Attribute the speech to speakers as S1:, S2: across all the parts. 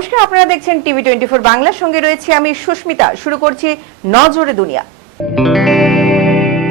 S1: নমস্কার, আপনারা দেখছেন টিভি টোয়েন্টি ফোর বাংলার সঙ্গে রয়েছে আমি সুস্মিতা। শুরু করছি নজরে দুনিয়া।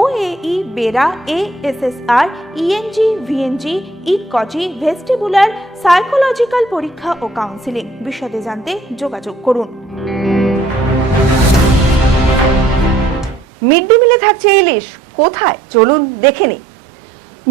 S2: OAE BERA ASSR ENG VNG ইকজি vestibular psychological পরীক্ষা ও কাউন্সিলিং বিশদে জানতে যোগাযোগ করুন।
S1: মিড ডে মিলে থাকছে ইলিশ। কোথায়? চলুন দেখে নিই।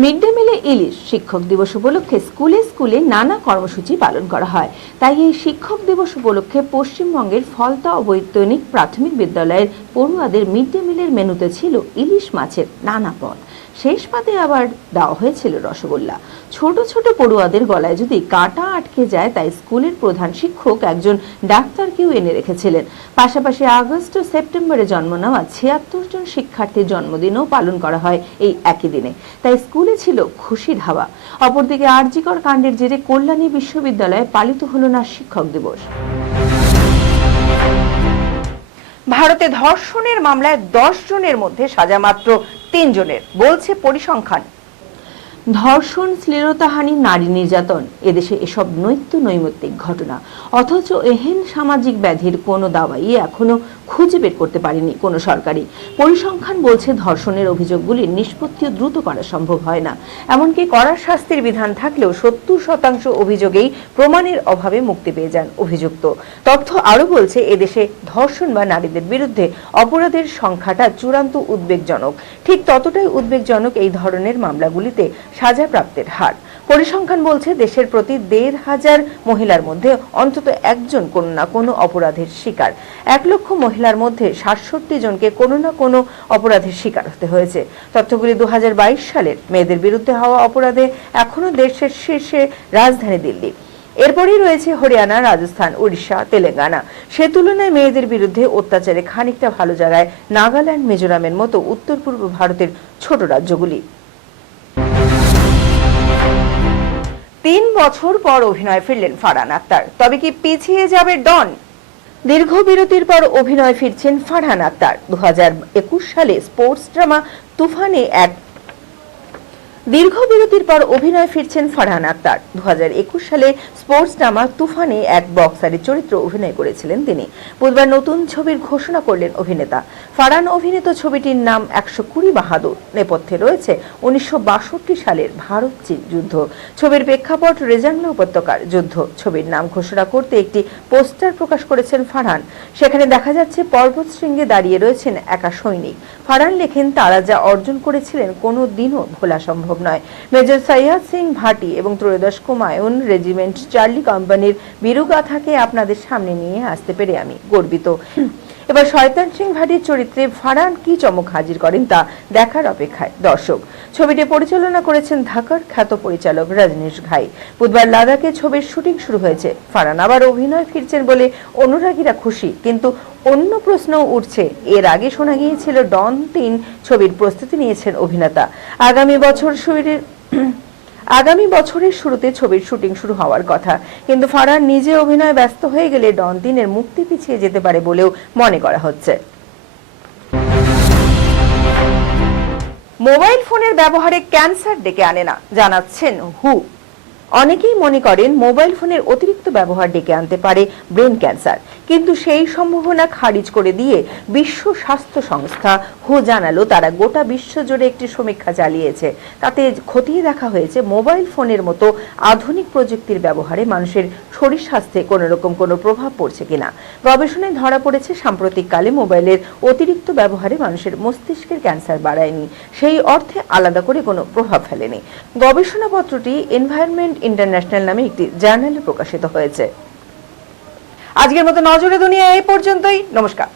S3: মিড ডে মিলে ইলিশ শিক্ষক দিবস উপলক্ষে স্কুলে স্কুলে নানা কর্মসূচি পালন করা হয়। তাই এই শিক্ষক দিবস উপলক্ষে পশ্চিমবঙ্গের ফলতা অবৈতনিক প্রাথমিক বিদ্যালয়ের পড়ুয়াদের মিড ডে মিলের মেনুতে ছিল ইলিশ মাছের নানা পদ। শেষ পাতে আবার দেওয়া হয়েছিল রসগোল্লা। ছোট ছোট পড়ুয়াদের গলায় যদি কাঁটা আটকে যায়, তাই স্কুলের প্রধান শিক্ষক একজন ডাক্তারকেও এনে রেখেছিলেন। পাশাপাশি আগস্ট ও সেপ্টেম্বরে জন্ম নেওয়া ছিয়াত্তর জন শিক্ষার্থীর জন্মদিনও পালন করা হয় এই একই দিনে। তাই স্কুলে ছিল খুশির হাওয়া। অপরদিকে আরজিকর কাণ্ডের জেরে কল্যাণী বিশ্ববিদ্যালয়ে পালিত হল না শিক্ষক দিবস।
S1: ভারতে ধর্ষণের মামলায় দশ জনের মধ্যে সাজা মাত্র। তিন জনের বলছে পরিসংখ্যান।
S3: ধর্ষণ, শ্লীলতাহানি, নারী নির্যাতন, এদেশে এসব নৈত্য নৈমিত্তিক ঘটনা। অথচ এহেন সামাজিক ব্যাধির কোনো দাওয়াই এখনও খুঁজে বের করতে পারেনি কোনো সরকারি। পরিসংখ্যান বলছে ধর্ষণের অভিযোগগুলির নিষ্পত্তিও দ্রুত করা সম্ভব হয় না।
S1: এমনকি কড়া শাস্তির বিধান থাকলেও সত্তর শতাংশ অভিযোগেই প্রমাণের অভাবে মুক্তি পেয়ে যান অভিযুক্ত। তথ্য আরও বলছে, এদেশে ধর্ষণ বা নারীদের বিরুদ্ধে অপরাধের সংখ্যাটা চূড়ান্ত উদ্বেগজনক। ঠিক ততটাই উদ্বেগজনক এই ধরনের মামলাগুলিতে সাজাপ্রাপ্তের হার। পরিসংখ্যান বলছে, দেশের প্রতি দেড় হাজার মহিলার মধ্যে অন্তত একজন কোনো না কোনো অপরাধের শিকার। এক লক্ষ মহিলার মধ্যে সাতষট্টি জনকে কোনো না কোনো অপরাধের শিকার হতে হয়েছে। তথ্যগুলি দু সালের মেয়েদের বিরুদ্ধে হওয়া অপরাধে এখনও দেশের শীর্ষে রাজধানী দিল্লি। এরপরই রয়েছে হরিয়ানা, রাজস্থান, উড়িষ্যা, তেলেঙ্গানা। সে তুলনায় মেয়েদের বিরুদ্ধে অত্যাচারে খানিকটা ভালো জায়গায় নাগাল্যান্ড, মিজোরামের মতো উত্তর পূর্ব ভারতের ছোট রাজ্যগুলি। তিন বছর পর অভিনয় ফিরলেন ফারহান আক্তার। তবে কি পিছিয়ে যাবে ডন? দীর্ঘ বিরতির পর অভিনয় ফিরছেন ফারহান আক্তার। দু হাজার একুশ সালে স্পোর্টস ড্রামা তুফানে এক দীর্ঘ বিরতির পর অভিনয় ফিরছেন ফারহান আক্তার। দু হাজার একুশ সালে স্পোর্টস ড্রামা তুফানে এক বক্সারের চরিত্র অভিনয় করেছিলেন তিনি। বুধবার নতুন ছবির ঘোষণা করলেন অভিনেতা। ফারহান অভিনীত ছবিটির নাম একশো কুড়ি বাহাদুর। নেপথ্যে রয়েছে উনিশশো বাষট্টি সালের ভারত চীন যুদ্ধ। ছবির প্রেক্ষাপট রেজাংলা উপত্যকার যুদ্ধ। ছবির নাম ঘোষণা করতে একটি পোস্টার প্রকাশ করেছেন ফারহান। সেখানে দেখা যাচ্ছে পর্বত শৃঙ্গে দাঁড়িয়ে রয়েছেন একা সৈনিক। ফারহান লেখেন, তারা যা অর্জন করেছিলেন কোনো দিনও ভোলা সম্ভব নয়। মেজর সৈয়াদ সিং ভাটি এবং ত্রয়োদশ কুমায়ুন রেজিমেন্ট চার্লি কোম্পানির বীরুগাথাকে আপনাদের সামনে নিয়ে আসতে পেরে আমি গর্বিত। এবার শয়তান সিং ভাটির চরিত্রে ফারহান কি চমক হাজির করেন তা দেখার অপেক্ষায় দর্শক। ছবিটি পরিচালনা করেছেন ঢাকার খ্যাত পরিচালক রজনীশ ঘাই। বুধবার লাদাখে ছবির শুটিং শুরু হয়েছে। ফারান আবার অভিনয় ফিরছেন বলে অনুরাগীরা খুশি, কিন্তু অন্য প্রশ্ন উঠছে। এর আগে শোনা গিয়েছিল ডন তিন ছবির প্রস্তুতি নিয়েছেন অভিনেতা। আগামী বছর শুরুর আগামী বছরের শুরুতে ছবির শুটিং শুরু হওয়ার কথা। কিন্তু ফারহান নিজে অভিনয় ব্যস্ত হয়ে গেলে ডন তিনের মুক্তি পিছিয়ে যেতে পারে বলেও মনে করা হচ্ছে। মোবাইল ফোনের ব্যবহারে ক্যান্সার ডেকে আনে না, জানাচ্ছেন হু। অনেকেই মনে করেন মোবাইল ফোনের অতিরিক্ত ব্যবহার ডেকে আনতে পারে ব্রেন ক্যান্সার। কিন্তু সেই সম্ভাবনা খারিজ করে দিয়ে বিশ্ব স্বাস্থ্য সংস্থা হু জানালো তারা গোটা বিশ্ব জুড়ে একটি সমীক্ষা চালিয়েছে। তাতে খতিয়ে দেখা হয়েছে মোবাইল ফোনের মতো আধুনিক প্রযুক্তির ব্যবহারে মানুষের শরীর স্বাস্থ্যে কোনো রকম কোনো প্রভাব পড়ছে কিনা। গবেষণায় ধরা পড়েছে সাম্প্রতিককালে মোবাইলের অতিরিক্ত ব্যবহারে মানুষের মস্তিষ্কের ক্যান্সার বাড়ায়নি। সেই অর্থে আলাদা করে কোনো প্রভাব ফেলেনি। গবেষণাপত্রটি এনভায়রনমেন্ট ইন্টারন্যাশনাল নামে একটি জার্নালে প্রকাশিত হয়েছে। আজকের মতো নজরে দুনিয়া এই পর্যন্তই। নমস্কার।